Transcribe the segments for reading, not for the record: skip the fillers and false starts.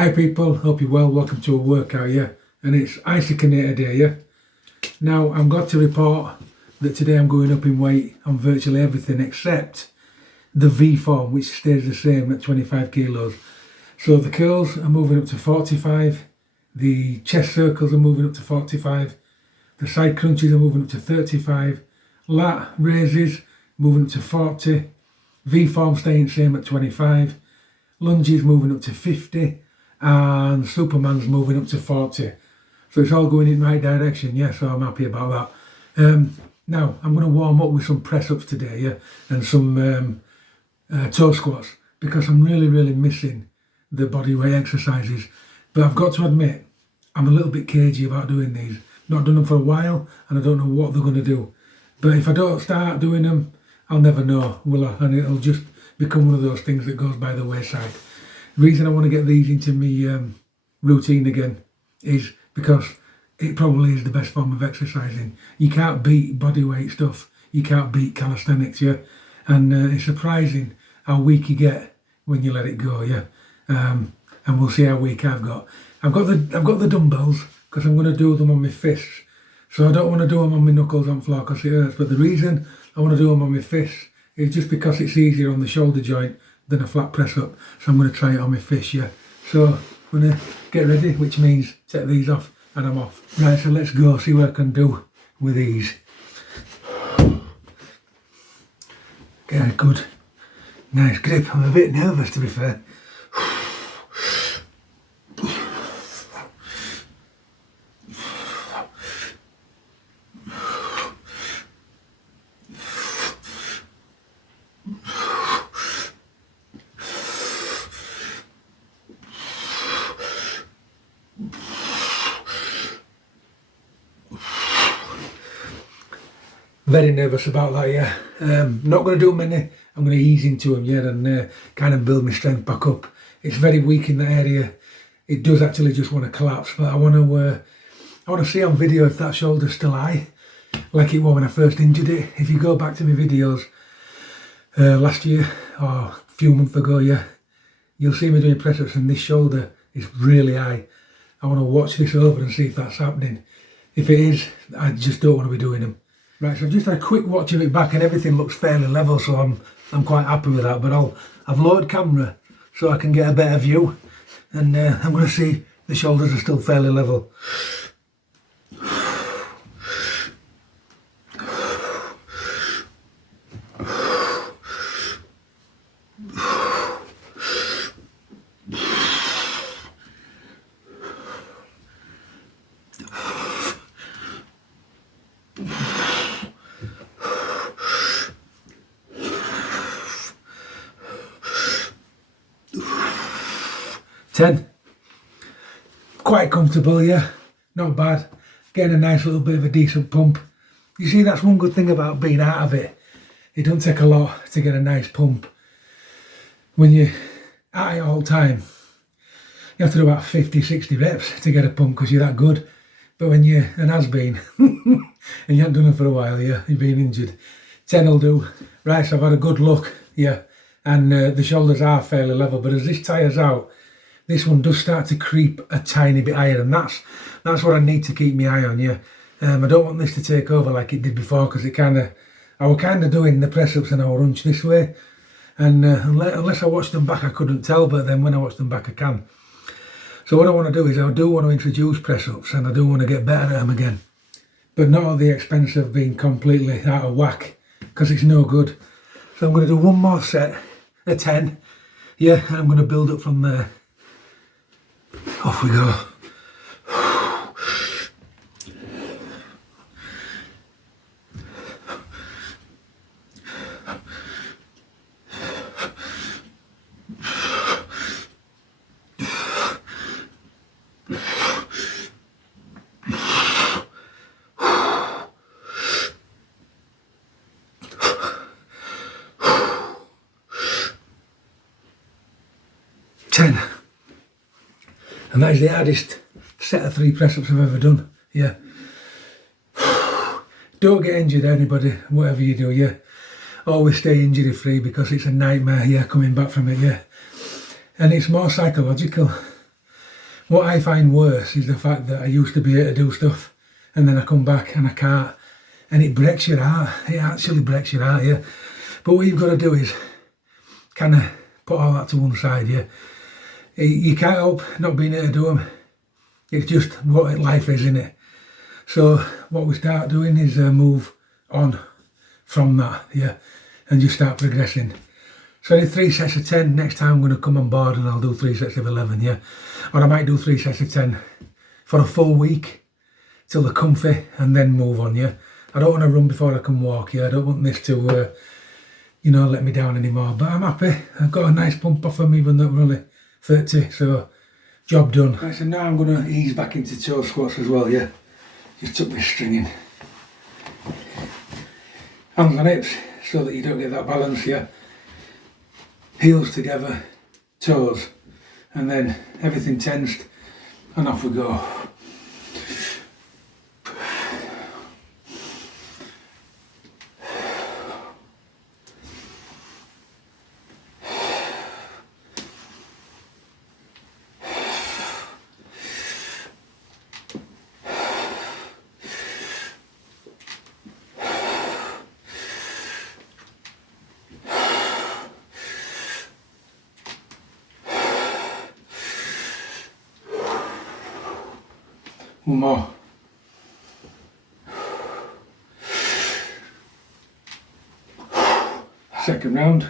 Hi people, hope you're well. Welcome to a workout, yeah. And it's Isocinator day, yeah. Now I'm glad to report that today I'm going up in weight on virtually everything except the V form, which stays the same at 25 kilos. So the curls are moving up to 45, the chest circles are moving up to 45, the side crunches are moving up to 35, lat raises moving up to 40, V form staying same at 25, lunges moving up to 50, and Superman's moving up to 40. So it's all going in the right direction, yeah, so I'm happy about that. Now, I'm going to warm up with some press-ups today, yeah, and some toe squats, because I'm really missing the bodyweight exercises. But I've got to admit, I'm a little bit cagey about doing these. Not done them for a while, and I don't know what they're going to do. But if I don't start doing them, I'll never know, will I? And it'll just become one of those things that goes by the wayside. The reason I want to get these into my routine again is because it probably is the best form of exercising. You can't beat bodyweight stuff. You can't beat calisthenics, yeah. And it's surprising how weak you get when you let it go, yeah. And we'll see how weak I've got. I've got the dumbbells because I'm going to do them on my fists. So I don't want to do them on my knuckles on floor because it hurts. But the reason I want to do them on my fists is just because it's easier on the shoulder joint than a flat press up. So I'm going to try it on my fist, yeah. So I'm going to get ready, which means take these off and I'm off. Right, so let's go see what I can do with these. Get a good, nice grip. I'm a bit nervous, to be fair. Very nervous about that, yeah. Not going to do many. I'm going to ease into them, yeah, and kind of build my strength back up. It's very weak in that area. It does actually just want to collapse, but I want to see on video if that shoulder's still high, like it was when I first injured it. If you go back to my videos last year or a few months ago, yeah, you'll see me doing press-ups and this shoulder is really high. I want to watch this over and see if that's happening. If it is, I just don't want to be doing them. Right, so I've just had a quick watch of it back and everything looks fairly level, so I'm quite happy with that. But I've lowered camera so I can get a better view, and I'm going to see the shoulders are still fairly level. 10. Quite comfortable, yeah, not bad. Getting a nice little bit of a decent pump. You see, that's one good thing about being out of it. It don't take a lot to get a nice pump. When you're at it all the time, you have to do about 50-60 reps to get a pump because you're that good. But when you're an has-been and you haven't done it for a while, yeah, you've been injured, 10 will do. Right, so I've had a good look, yeah, and the shoulders are fairly level, but as this tires out, this one does start to creep a tiny bit higher, and that's what I need to keep my eye on, yeah. I don't want this to take over like it did before, because I was kind of doing the press-ups and I was hunched this way, and unless I watched them back I couldn't tell, but then when I watch them back I can. So what I want to do is I do want to introduce press-ups and I do want to get better at them again, but not at the expense of being completely out of whack, because it's no good. So I'm going to do one more set, a 10, yeah, and I'm going to build up from there. Off we go. 10. And that is the hardest set of 3 press-ups I've ever done, yeah. Don't get injured, anybody, whatever you do, yeah. Always stay injury free, because it's a nightmare, yeah, coming back from it, yeah. And it's more psychological. What I find worse is the fact that I used to be able to do stuff and then I come back and I can't, and it breaks your heart. It actually breaks your heart, yeah. But what you've got to do is kind of put all that to one side, yeah. You can't help not being able to do them. It's just what life is, isn't it? So what we start doing is move on from that, yeah, and just start progressing. So I did 3 sets of 10. Next time I'm going to come on board and I'll do 3 sets of 11, yeah. Or I might do 3 sets of 10 for a full week till they're comfy and then move on, yeah. I don't want to run before I can walk, yeah. I don't want this to, you know, let me down anymore. But I'm happy. I've got a nice pump off them even though we're only 30, so job done. Right, so now I'm going to ease back into toe squats as well, yeah. Just tuck my string in. Hands on hips so that you don't get that balance, yeah. Heels together, toes, and then everything tensed, and off we go. One more. Second round.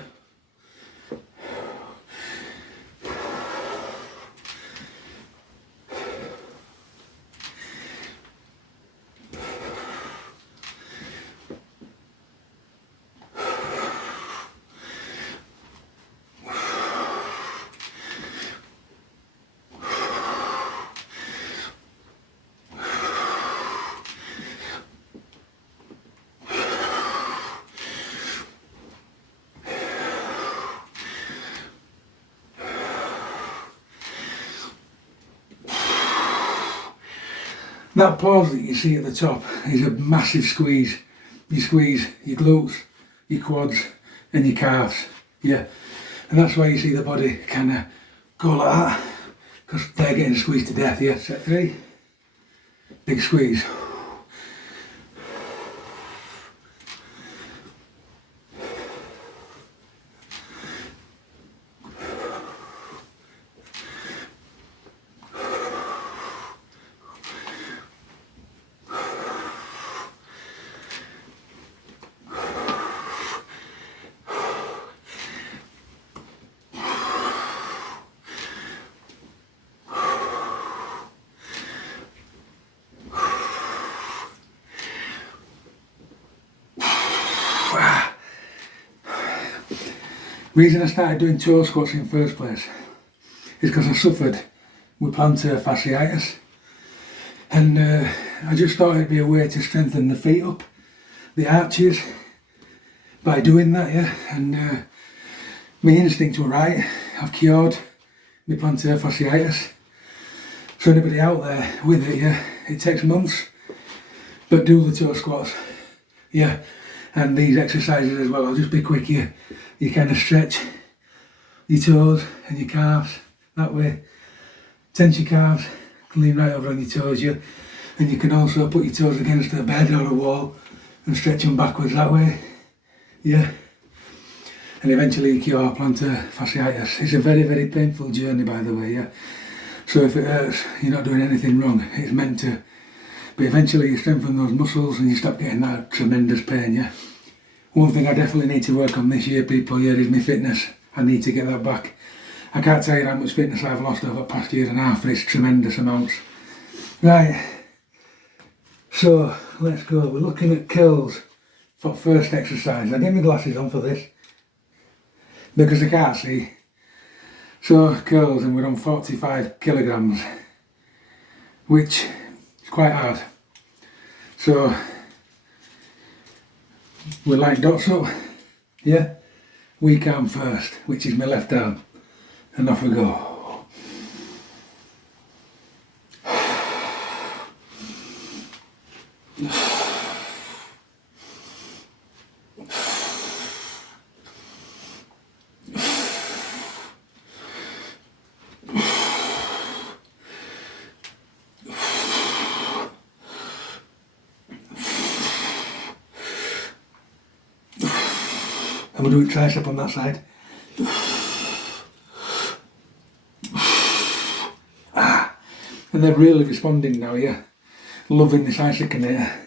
That pause that you see at the top is a massive squeeze. You squeeze your glutes, your quads and your calves, yeah. And that's why you see the body kind of go like that, because they're getting squeezed to death, yeah. Set 3, big squeeze. Reason I started doing toe squats in the first place is because I suffered with plantar fasciitis, and I just thought it'd be a way to strengthen the feet up, the arches, by doing that, yeah. And my instincts were right. I've cured my plantar fasciitis. So anybody out there with it, yeah, it takes months, but do the toe squats, yeah. And these exercises as well, I'll just be quick here. You kind of stretch your toes and your calves that way. Tense your calves, lean right over on your toes, yeah. And you can also put your toes against a bed or a wall and stretch them backwards that way, yeah. And eventually you cure plantar fasciitis. It's a very, very painful journey, by the way, yeah. So if it hurts, you're not doing anything wrong. It's meant to. But eventually you strengthen those muscles and you stop getting that tremendous pain, yeah. One thing I definitely need to work on this year, people, here is my fitness. I need to get that back. I can't tell you how much fitness I've lost over the past year and a half, but it's tremendous amounts. Right, so let's go. We're looking at curls for first exercise. I get my glasses on for this because I can't see. So curls, and we're on 45 kilograms, which is quite hard. So we line dots up, yeah. Weak arm first, which is my left arm, and off we go. And we're doing tricep on that side. And they're really responding now, yeah. Loving this isokinetic.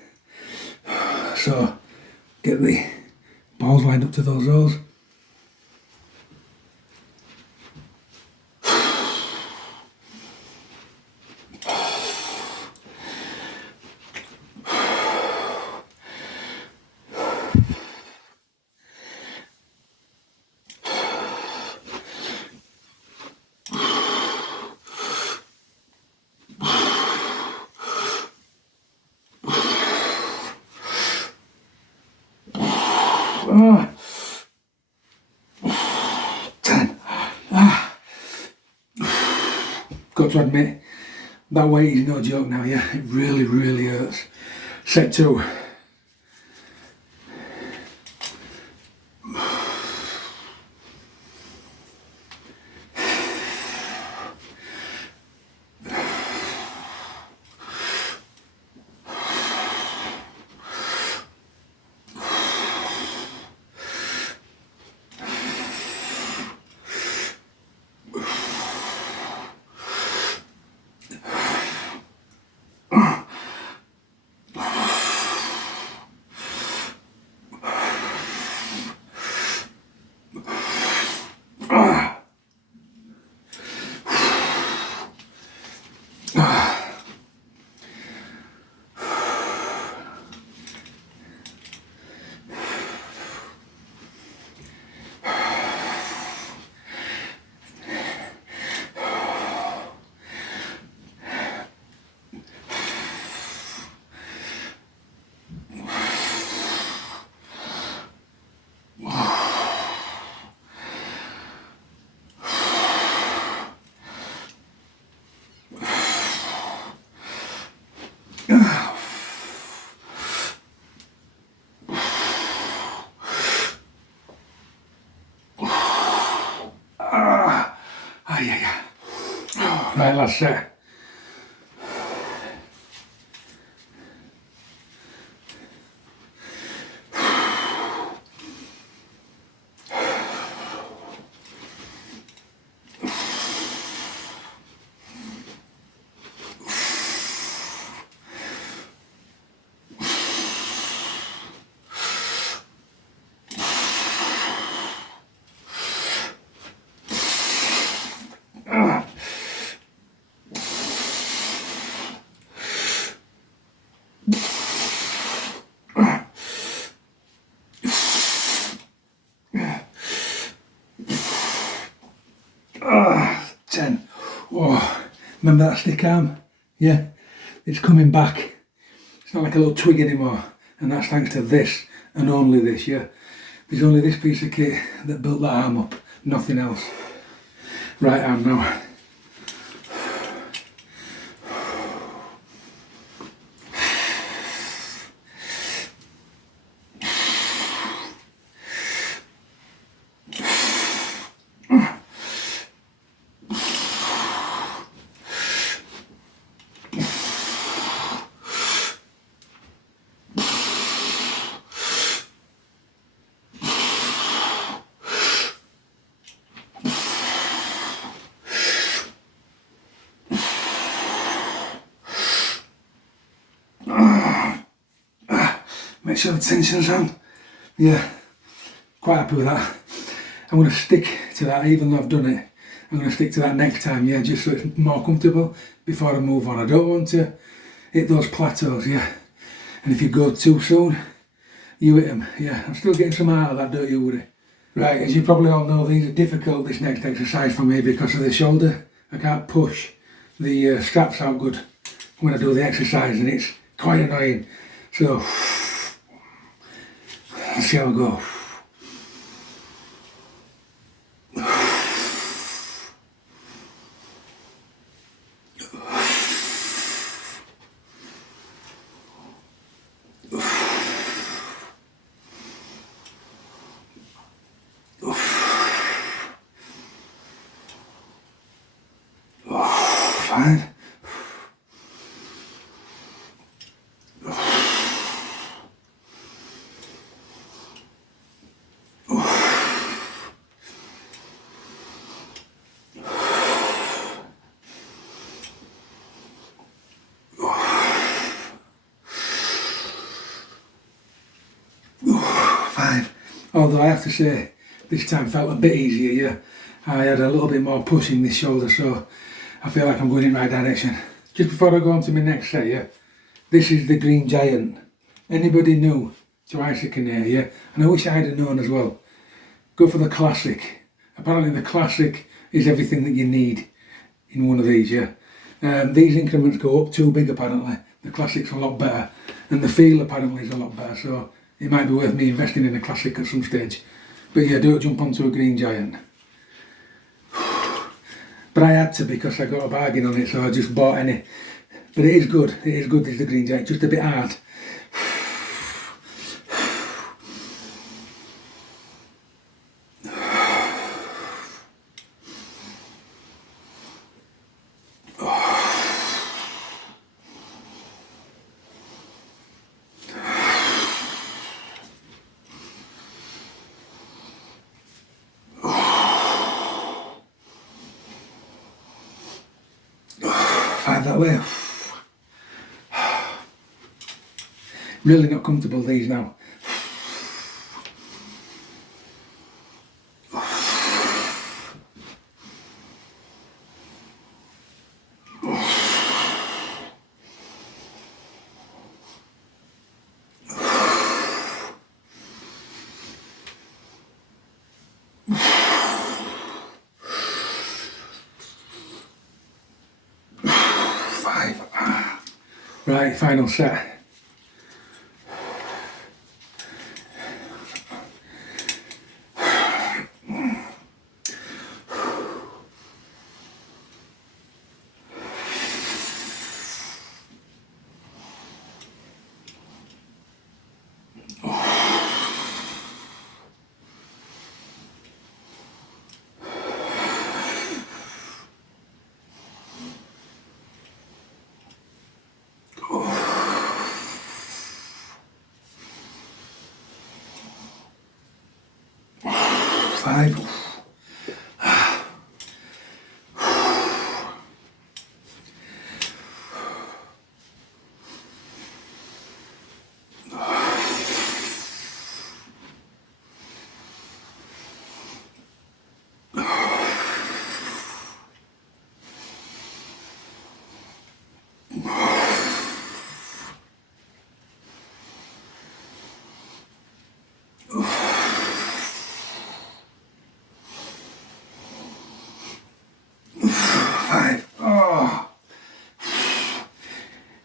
So, get the balls lined up to those rows. Oh. 10. Got to admit, that weight is no joke now, yeah. It really, really hurts. Set 2. Right, last set. Ah, 10. Oh, remember that stick arm? Yeah, it's coming back. It's not like a little twig anymore, and that's thanks to this and only this, yeah. There's only this piece of kit that built that arm up, nothing else. Right arm now. Make sure the tension's on. Yeah, quite happy with that. I'm going to stick to that, even though I've done it. I'm going to stick to that next time, yeah, just so it's more comfortable before I move on. I don't want to hit those plateaus, yeah. And if you go too soon, you hit them, yeah. I'm still getting some out of that, don't you, Woody? Right, as you probably all know, these are difficult, this next exercise for me, because of the shoulder. I can't push the straps out good when I do the exercise, and it's quite annoying. So, let's see how we go. Fine. Although I have to say, this time felt a bit easier, yeah. I had a little bit more push in this shoulder, so I feel like I'm going in the right direction. Just before I go on to my next set, yeah, this is the Green Giant. Anybody new to isokinete, yeah? And I wish I had known as well. Go for the Classic. Apparently the Classic is everything that you need in one of these, yeah. These increments go up too big apparently. The Classic's a lot better, and the feel apparently is a lot better, so it might be worth me investing in a Classic at some stage. But yeah, don't jump onto a Green Giant. But I had to because I got a bargain on it, so I just bought any. But it is good, this is the Green Giant, just a bit hard. Five that way. Really not comfortable these now. Right, final set. Five.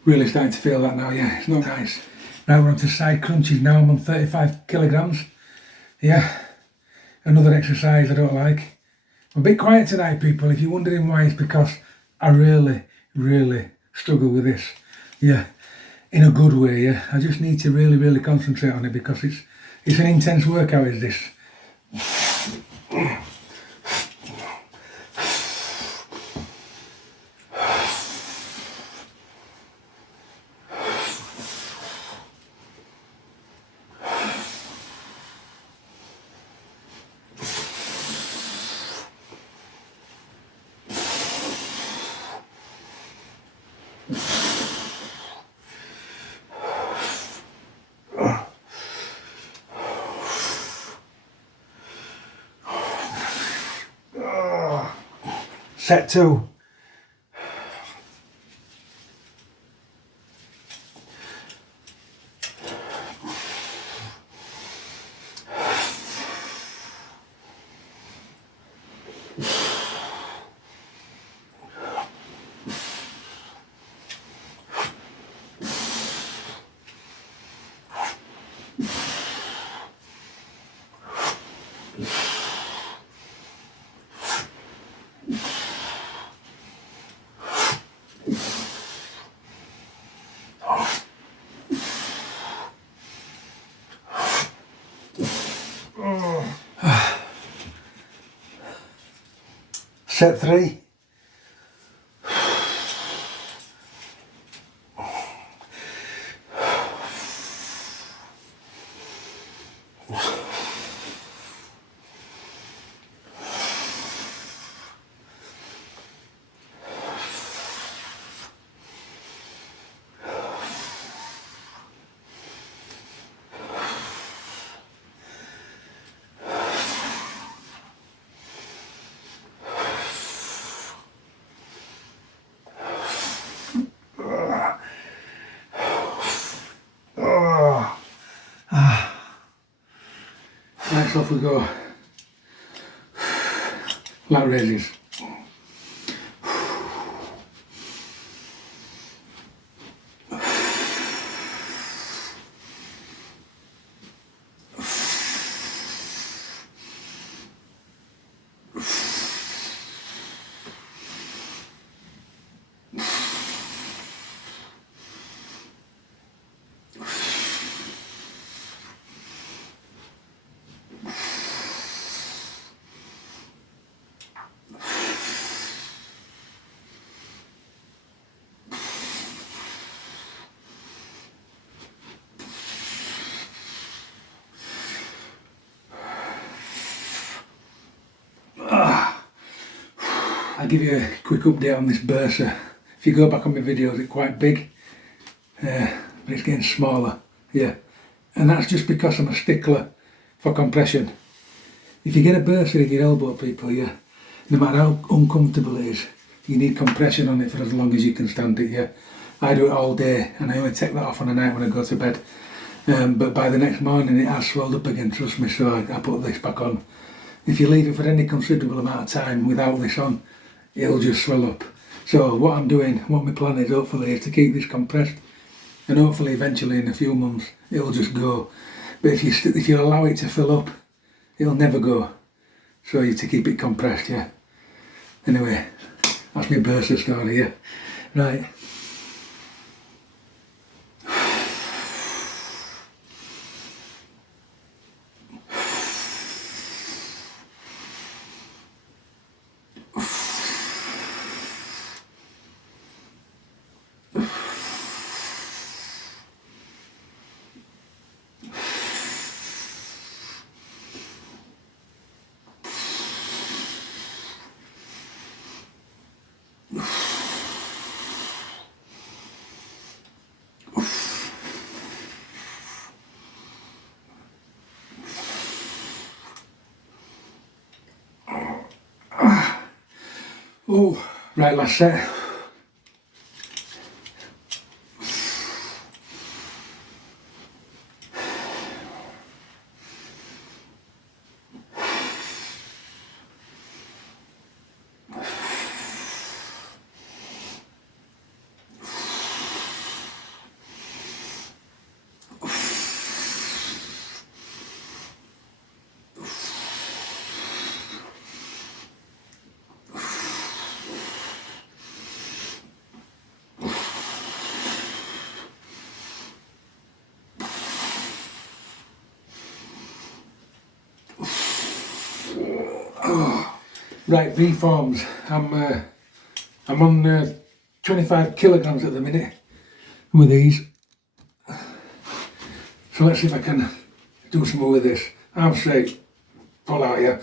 Really starting to feel that now, yeah, it's not nice. Right, we're on to side crunches now. I'm on 35 kilograms. Yeah, another exercise I don't like. I'm a bit quiet tonight, people. If you're wondering why, it's because I really struggle with this. Yeah, in a good way, yeah. I just need to really concentrate on it because it's an intense workout, is this. 2. Set 3. off we go. Lat raises. I'll give you a quick update on this bursa. If you go back on my videos, it's quite big, but it's getting smaller, yeah. And that's just because I'm a stickler for compression. If you get a bursa in your elbow, people, yeah, no matter how uncomfortable it is, you need compression on it for as long as you can stand it, yeah. I do it all day, and I only take that off on the night when I go to bed. But by the next morning, it has swelled up again, trust me, so I put this back on. If you leave it for any considerable amount of time without this on, it'll just swell up. So what I'm doing, what my plan is hopefully, is to keep this compressed, and hopefully eventually in a few months it'll just go. But if you allow it to fill up, it'll never go. So you have to keep it compressed, yeah. Anyway, that's my bursa story, yeah. Right. Oh, right, last set. Right, V forms. I'm on 25 kilograms at the minute with these. So let's see if I can do some more with this. Arm straight, pull out here.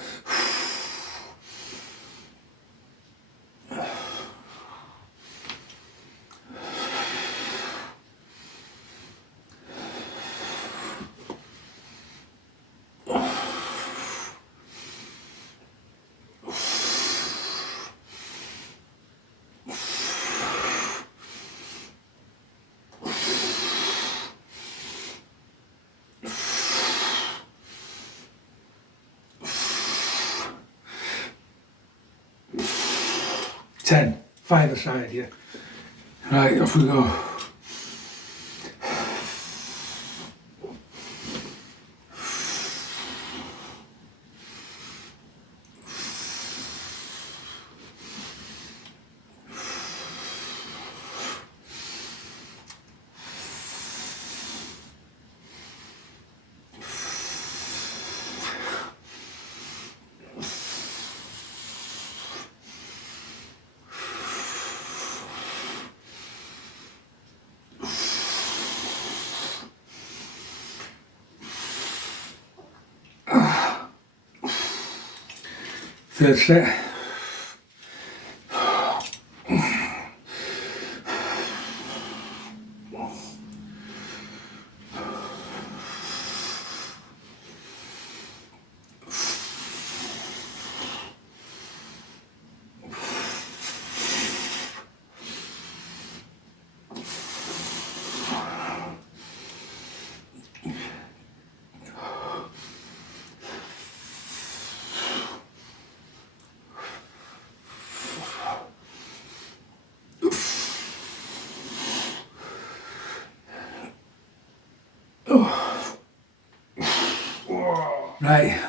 Ten, 5 aside, yeah. Right, off we go. Third set.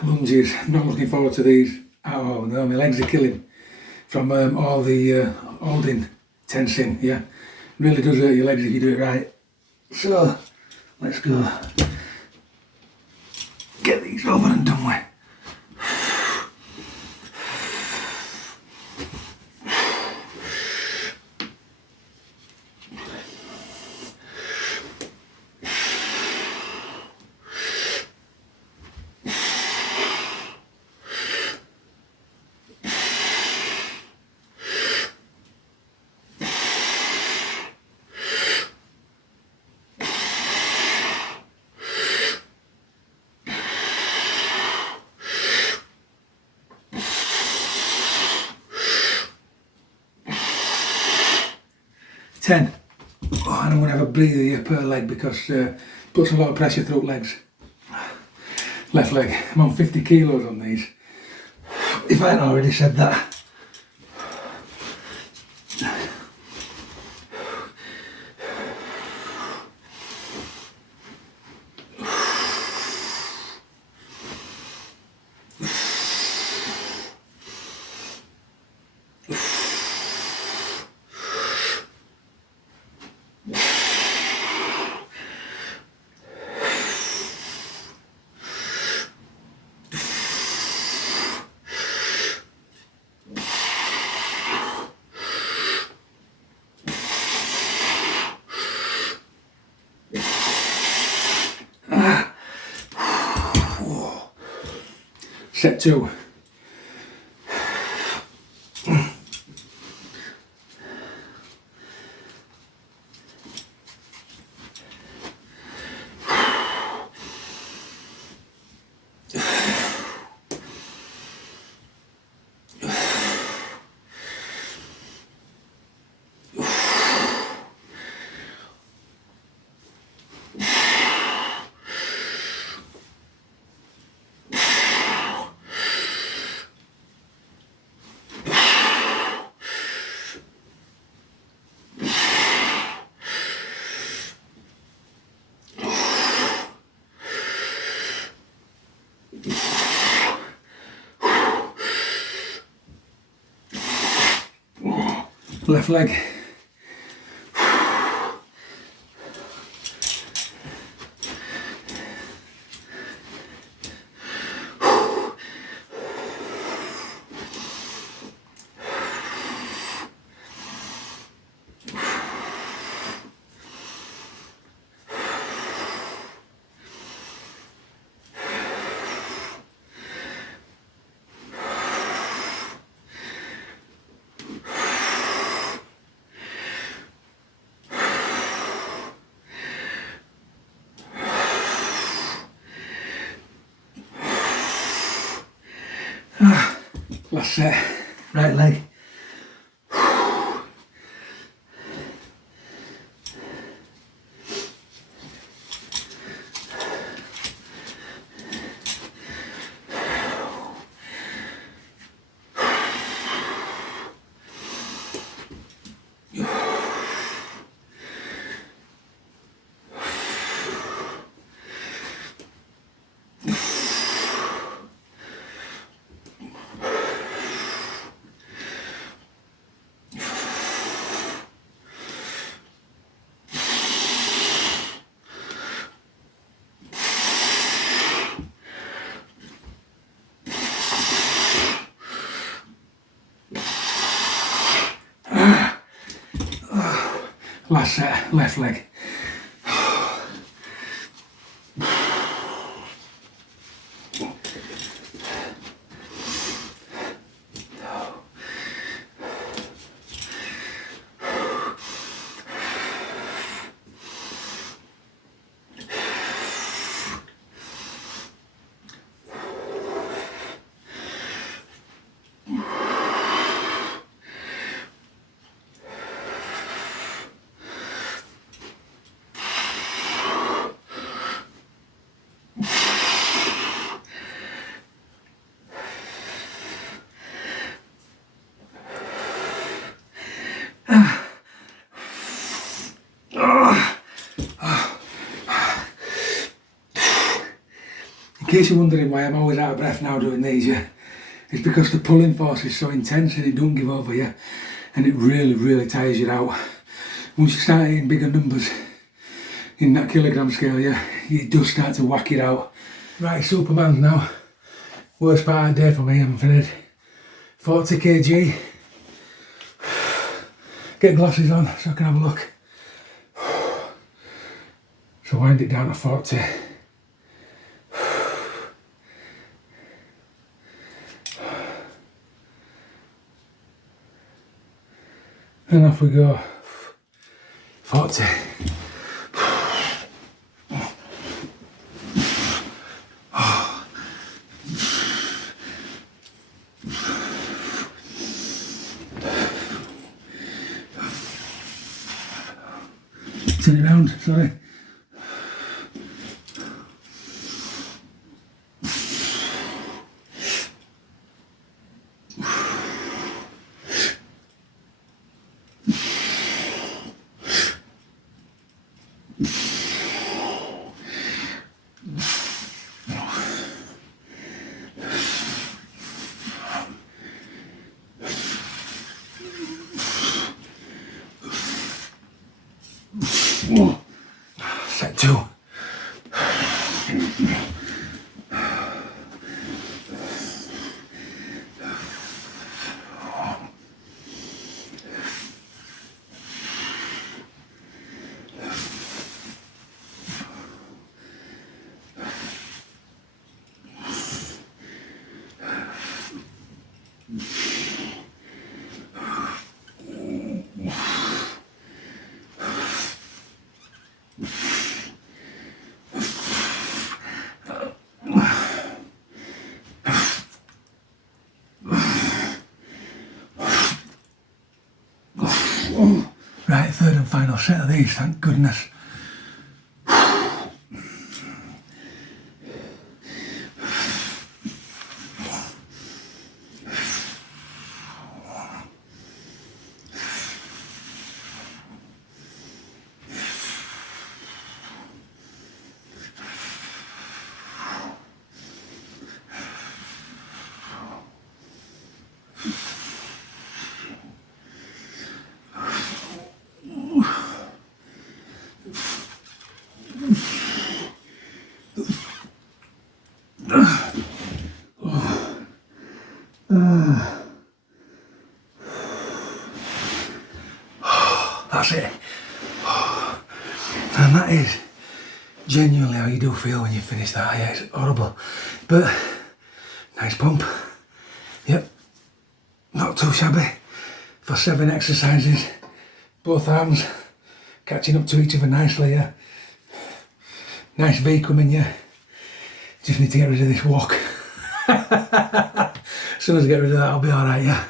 lunges. Not looking forward to these at all. No, my legs are killing from all the holding, tensing, yeah. Really does hurt your legs if you do it right. So, let's go. Get these over and done with. Ten. Oh, and I'm going to have a breather here per leg because puts a lot of pressure through legs. Left leg. I'm on 50 kilos on these. If I hadn't already said that. Set 2. Left leg. Last set, right leg. Last set, left leg. In case you're wondering why I'm always out of breath now doing these, yeah, it's because the pulling force is so intense and it don't give over, yeah, and it really tires you out. Once you start hitting bigger numbers in that kilogram scale, yeah, it does start to whack it out. Right, Superman's now. Worst part of the day for me, I'm afraid. 40 kg. Get glasses on so I can have a look. So wind it down to 40. And off we go. 40. Turn it round, sorry. Oh, set 2. Right, third and final set of these, thank goodness. That's it. And that is genuinely how you do feel when you finish that. Yeah, it's horrible. But nice pump. Yep. Not too shabby for 7 exercises. Both arms catching up to each other nicely, yeah. Nice V coming, yeah. Just need to get rid of this walk. As soon as I get rid of that, I'll be alright, yeah.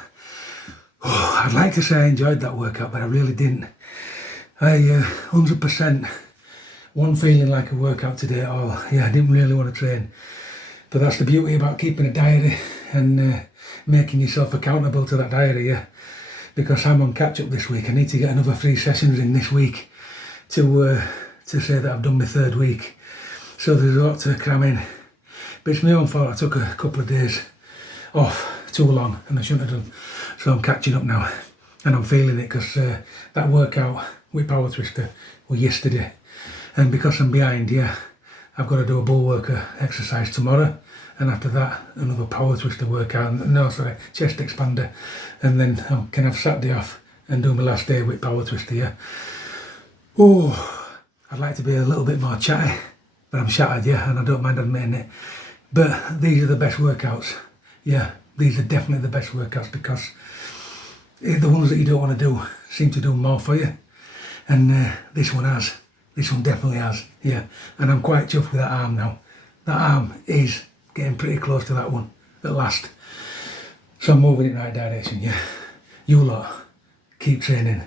Oh, I'd like to say I enjoyed that workout, but I really didn't. I 100% wasn't feeling like a workout today at all. Yeah, I didn't really want to train. But that's the beauty about keeping a diary and making yourself accountable to that diary, yeah. Because I'm on catch up this week. I need to get another 3 sessions in this week to say that I've done my 3rd week. So there's a lot to cram in. But it's my own fault. I took a couple of days off too long and I shouldn't have done. So I'm catching up now and I'm feeling it because that workout with power twister was yesterday. And because I'm behind, yeah, I've got to do a bull worker exercise tomorrow. And after that, another power twister workout. No, sorry, chest expander. And then I can have Saturday off and do my last day with power twister, yeah. Oh, I'd like to be a little bit more chatty, but I'm shattered, yeah, and I don't mind admitting it. But these are the best workouts. Yeah, these are definitely the best workouts because the ones that you don't want to do seem to do more for you. And this one has. This one definitely has, yeah. And I'm quite chuffed with that arm now. That arm is getting pretty close to that one at last. So I'm moving in the right direction, yeah. You lot, keep training.